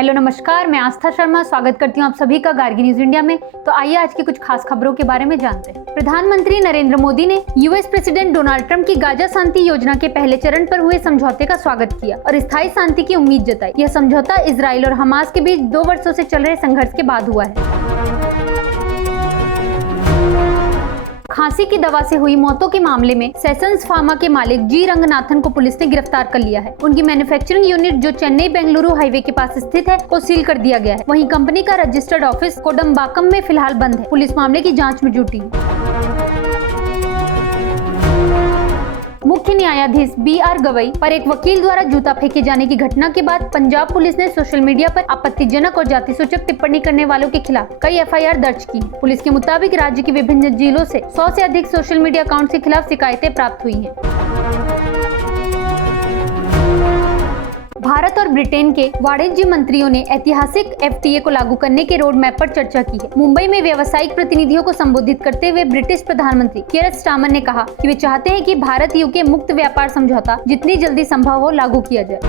Hello नमस्कार, मैं आस्था शर्मा स्वागत करती हूँ आप सभी का गार्गी न्यूज इंडिया में। तो आइए आज की कुछ खास खबरों के बारे में जानते हैं। प्रधानमंत्री नरेंद्र मोदी ने यूएस प्रेसिडेंट डोनाल्ड ट्रंप की गाजा शांति योजना के पहले चरण पर हुए समझौते का स्वागत किया और स्थायी शांति की उम्मीद जताई। यह समझौता इजराइल और हमास के बीच 2 वर्षों से चल रहे संघर्ष के बाद हुआ है। खांसी की दवा से हुई मौतों के मामले में सेशंस फार्मा के मालिक जी रंगनाथन को पुलिस ने गिरफ्तार कर लिया है। उनकी मैन्युफैक्चरिंग यूनिट जो चेन्नई बेंगलुरु हाईवे के पास स्थित है को सील कर दिया गया है। वहीं कंपनी का रजिस्टर्ड ऑफिस कोडम्बाकम में फिलहाल बंद है। पुलिस मामले की जांच में जुटी है। मुख्य न्यायाधीश BR गवई पर एक वकील द्वारा जूता फेंके जाने की घटना के बाद पंजाब पुलिस ने सोशल मीडिया पर आपत्तिजनक और जाति सूचक टिप्पणी करने वालों के खिलाफ कई FIR दर्ज की है। पुलिस के मुताबिक राज्य की विभिन्न जिलों से 100 से अधिक सोशल मीडिया अकाउंट के खिलाफ शिकायतें प्राप्त हुई हैं। भारत और ब्रिटेन के वाणिज्य मंत्रियों ने ऐतिहासिक FTA को लागू करने के रोड मैप पर चर्चा की है। मुंबई में व्यावसायिक प्रतिनिधियों को संबोधित करते हुए ब्रिटिश प्रधानमंत्री कियर स्टारमर ने कहा कि वे चाहते हैं कि भारत UK मुक्त व्यापार समझौता जितनी जल्दी संभव हो लागू किया जाए।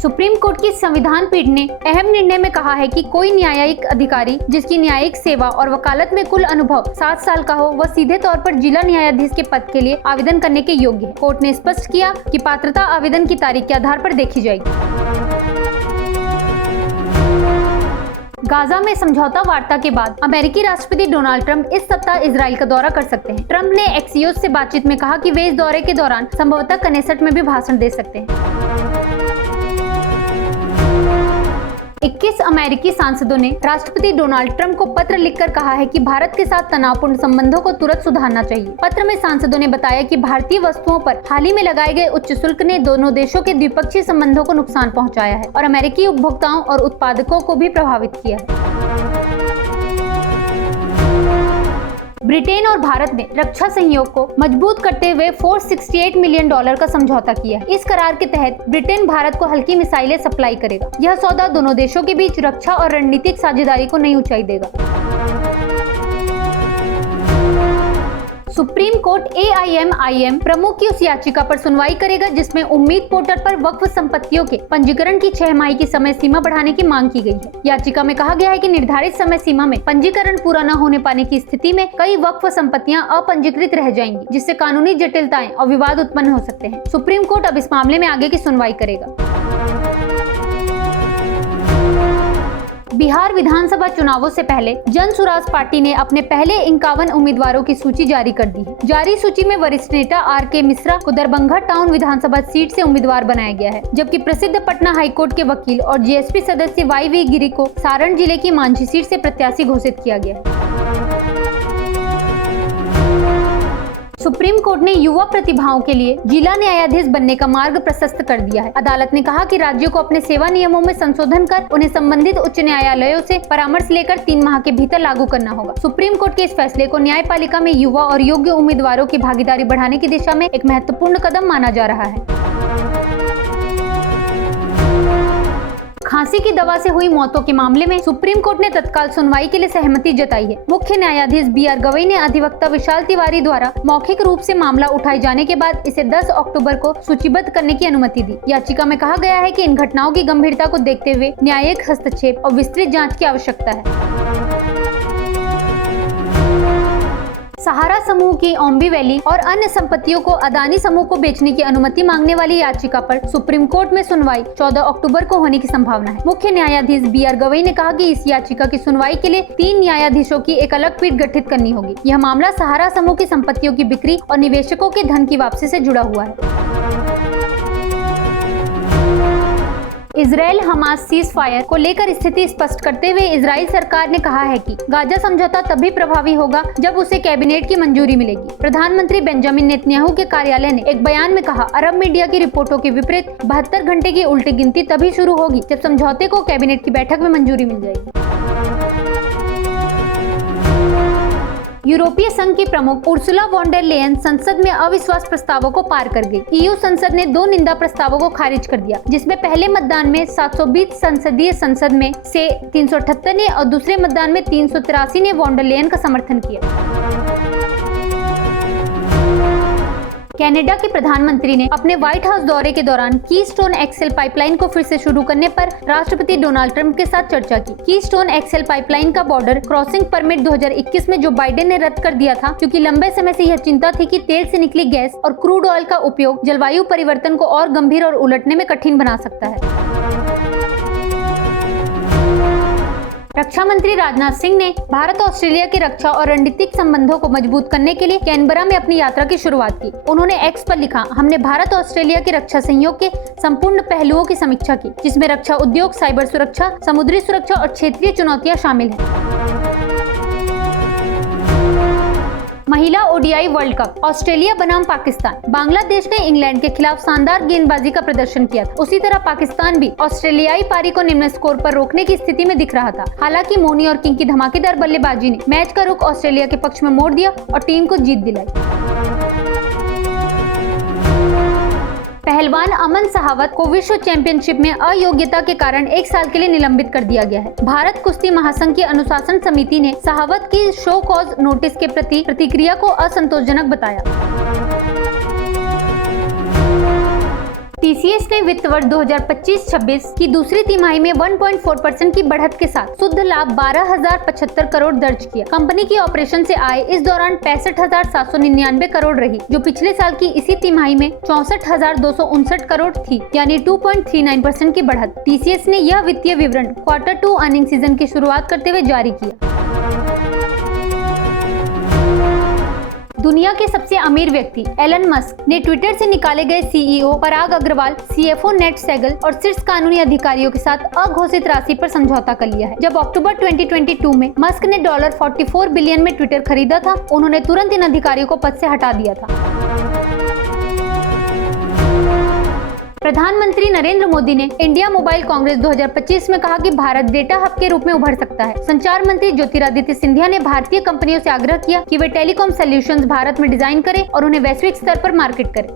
सुप्रीम कोर्ट की संविधान पीठ ने अहम निर्णय में कहा है कि कोई न्यायिक अधिकारी जिसकी न्यायिक सेवा और वकालत में कुल अनुभव 7 साल का हो वह सीधे तौर पर जिला न्यायाधीश के पद के लिए आवेदन करने के योग्य है। कोर्ट ने स्पष्ट किया कि पात्रता आवेदन की तारीख के आधार पर देखी जाएगी। गाजा में समझौता वार्ता के बाद अमेरिकी राष्ट्रपति डोनाल्ड ट्रंप इस सप्ताह इजराइल का दौरा कर सकते हैं। ट्रंप ने एक्सियोस से बातचीत में कहा कि वे इस दौरे के दौरान संभवतः कनेसेट में भी भाषण दे सकते हैं। 21 अमेरिकी सांसदों ने राष्ट्रपति डोनाल्ड ट्रंप को पत्र लिखकर कहा है कि भारत के साथ तनावपूर्ण संबंधों को तुरंत सुधारना चाहिए। पत्र में सांसदों ने बताया कि भारतीय वस्तुओं पर हाल ही में लगाए गए उच्च शुल्क ने दोनों देशों के द्विपक्षीय संबंधों को नुकसान पहुंचाया है और अमेरिकी उपभोक्ताओं और उत्पादकों को भी प्रभावित किया है। ब्रिटेन और भारत ने रक्षा सहयोग को मजबूत करते हुए $468 मिलियन का समझौता किया है। इस करार के तहत ब्रिटेन भारत को हल्की मिसाइलें सप्लाई करेगा। यह सौदा दोनों देशों के बीच रक्षा और रणनीतिक साझेदारी को नई ऊंचाई देगा। सुप्रीम कोर्ट AIMIM प्रमुख की उस याचिका पर सुनवाई करेगा जिसमें उम्मीद पोर्टल पर वक्फ संपत्तियों के पंजीकरण की 6 माह की समय सीमा बढ़ाने की मांग की गई है। याचिका में कहा गया है कि निर्धारित समय सीमा में पंजीकरण पूरा न होने पाने की स्थिति में कई वक्फ संपत्तियां अपंजीकृत रह जाएंगी, जिससे कानूनी जटिलताएं और विवाद उत्पन्न हो सकते हैं। सुप्रीम कोर्ट अब इस मामले में आगे की सुनवाई करेगा। बिहार विधानसभा चुनावों से पहले जन सुराज पार्टी ने अपने पहले 51 उम्मीदवारों की सूची जारी कर दी है। जारी सूची में वरिष्ठ नेता RK मिश्रा को दरभंगा टाउन विधानसभा सीट से उम्मीदवार बनाया गया है, जबकि प्रसिद्ध पटना हाईकोर्ट के वकील और JSP सदस्य YV गिरी को सारण जिले की मांझी सीट से प्रत्याशी घोषित किया गया है। सुप्रीम कोर्ट ने युवा प्रतिभाओं के लिए जिला न्यायाधीश बनने का मार्ग प्रशस्त कर दिया है। अदालत ने कहा कि राज्यों को अपने सेवा नियमों में संशोधन कर उन्हें संबंधित उच्च न्यायालयों से परामर्श लेकर 3 माह के भीतर लागू करना होगा। सुप्रीम कोर्ट के इस फैसले को न्यायपालिका में युवा और योग्य उम्मीदवारों की भागीदारी बढ़ाने की दिशा में एक महत्वपूर्ण कदम माना जा रहा है। खांसी की दवा से हुई मौतों के मामले में सुप्रीम कोर्ट ने तत्काल सुनवाई के लिए सहमति जताई है। मुख्य न्यायाधीश BR गवई ने अधिवक्ता विशाल तिवारी द्वारा मौखिक रूप से मामला उठाए जाने के बाद इसे 10 अक्टूबर को सूचीबद्ध करने की अनुमति दी। याचिका में कहा गया है कि इन घटनाओं की गंभीरता को देखते हुए न्यायिक हस्तक्षेप और विस्तृत जाँच की आवश्यकता है। सहारा समूह की ओम्बी वैली और अन्य संपत्तियों को अदानी समूह को बेचने की अनुमति मांगने वाली याचिका पर सुप्रीम कोर्ट में सुनवाई 14 अक्टूबर को होने की संभावना है। मुख्य न्यायाधीश BR गवई ने कहा कि इस याचिका की सुनवाई के लिए 3 न्यायाधीशों की एक अलग पीठ गठित करनी होगी। यह मामला सहारा समूह की संपत्तियों की बिक्री और निवेशकों के धन की वापसी से जुड़ा हुआ है। इजराइल हमास सीज फायर को लेकर स्थिति स्पष्ट करते हुए इजराइल सरकार ने कहा है कि गाजा समझौता तभी प्रभावी होगा जब उसे कैबिनेट की मंजूरी मिलेगी। प्रधानमंत्री बेंजामिन नेतन्याहू के कार्यालय ने एक बयान में कहा, अरब मीडिया की रिपोर्टों के विपरीत 72 घंटे की उल्टी गिनती तभी शुरू होगी जब समझौते को कैबिनेट की बैठक में मंजूरी मिल जाएगी। यूरोपीय संघ की प्रमुख उर्सुला वॉन डेर लेयन संसद में अविश्वास प्रस्तावों को पार कर गई। EU संसद ने 2 निंदा प्रस्तावों को खारिज कर दिया, जिसमें पहले मतदान में 720 संसदीय संसद में से 378 ने और दूसरे मतदान में 383 ने वॉन डेर लेयन का समर्थन किया। कनाडा के प्रधानमंत्री ने अपने व्हाइट हाउस दौरे के दौरान कीस्टोन एक्सएल पाइपलाइन को फिर से शुरू करने पर राष्ट्रपति डोनाल्ड ट्रंप के साथ चर्चा की। कीस्टोन एक्सएल पाइपलाइन का बॉर्डर क्रॉसिंग परमिट 2021 में जो बाइडेन ने रद्द कर दिया था, क्योंकि लंबे समय से यह चिंता थी कि तेल से निकली गैस और क्रूड ऑयल का उपयोग जलवायु परिवर्तन को और गंभीर और उलटने में कठिन बना सकता है। रक्षा मंत्री राजनाथ सिंह ने भारत ऑस्ट्रेलिया के रक्षा और रणनीतिक संबंधों को मजबूत करने के लिए कैनबरा में अपनी यात्रा की शुरुआत की। उन्होंने एक्स पर लिखा, हमने भारत ऑस्ट्रेलिया के रक्षा सहयोग के संपूर्ण पहलुओं की समीक्षा की, जिसमें रक्षा उद्योग, साइबर सुरक्षा, समुद्री सुरक्षा और क्षेत्रीय चुनौतियां शामिल हैं। महिला ओडीआई वर्ल्ड कप, ऑस्ट्रेलिया बनाम पाकिस्तान। बांग्लादेश ने इंग्लैंड के खिलाफ शानदार गेंदबाजी का प्रदर्शन किया था। उसी तरह पाकिस्तान भी ऑस्ट्रेलियाई पारी को निम्न स्कोर पर रोकने की स्थिति में दिख रहा था। हालांकि मोनी और किंग की धमाकेदार बल्लेबाजी ने मैच का रुख ऑस्ट्रेलिया के पक्ष में मोड़ दिया और टीम को जीत दिलाई। पहलवान अमन सहावत को विश्व चैंपियनशिप में अयोग्यता के कारण 1 साल के लिए निलंबित कर दिया गया है। भारत कुश्ती महासंघ की अनुशासन समिति ने सहावत की शो कॉज नोटिस के प्रति प्रतिक्रिया को असंतोषजनक बताया। टीसीएस ने वित्त वर्ष 2025-26 की दूसरी तिमाही में 1.4% की बढ़त के साथ शुद्ध लाभ 12,075 करोड़ दर्ज किया। कंपनी की ऑपरेशन से आय इस दौरान 65,799 करोड़ रही, जो पिछले साल की इसी तिमाही में 64,259 करोड़ थी, यानी 2.39% की बढ़त। टीसीएस ने यह वित्तीय विवरण Q2 अर्निंग सीजन की शुरुआत करते हुए जारी किया। दुनिया के सबसे अमीर व्यक्ति एलन मस्क ने ट्विटर से निकाले गए सीईओ पराग अग्रवाल, सीएफओ नेट सेगल और शीर्ष कानूनी अधिकारियों के साथ अघोषित राशि पर समझौता कर लिया है। जब अक्टूबर 2022 में मस्क ने $44 बिलियन में ट्विटर खरीदा था, उन्होंने तुरंत इन अधिकारियों को पद से हटा दिया था। प्रधानमंत्री नरेंद्र मोदी ने इंडिया मोबाइल कांग्रेस 2025 में कहा कि भारत डेटा हब के रूप में उभर सकता है। संचार मंत्री ज्योतिरादित्य सिंधिया ने भारतीय कंपनियों से आग्रह किया कि वे टेलीकॉम सॉल्यूशंस भारत में डिजाइन करें और उन्हें वैश्विक स्तर पर मार्केट करें।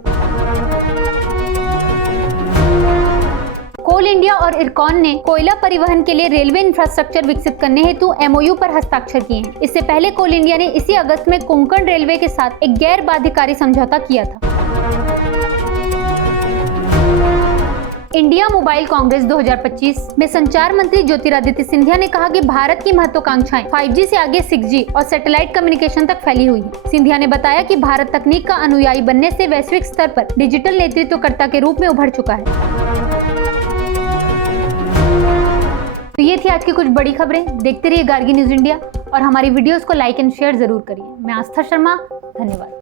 कोल इंडिया और इरकॉन ने कोयला परिवहन के लिए रेलवे इंफ्रास्ट्रक्चर विकसित करने हेतु एमओयू पर हस्ताक्षर किए हैं। इससे पहले कोल इंडिया ने इसी अगस्त में कोंकण रेलवे के साथ एक गैर बाध्यकारी समझौता किया था। इंडिया मोबाइल कांग्रेस 2025 में संचार मंत्री ज्योतिरादित्य सिंधिया ने कहा कि भारत की महत्वाकांक्षाएं 5G से आगे 6G और सैटेलाइट कम्युनिकेशन तक फैली हुई है। सिंधिया ने बताया कि भारत तकनीक का अनुयायी बनने से वैश्विक स्तर पर डिजिटल नेतृत्वकर्ता के रूप में उभर चुका है। तो ये थी आज की कुछ बड़ी खबरें। देखते रहिए गार्गी न्यूज इंडिया और हमारी वीडियोस को लाइक एंड शेयर जरूर करिए। मैं आस्था शर्मा, धन्यवाद।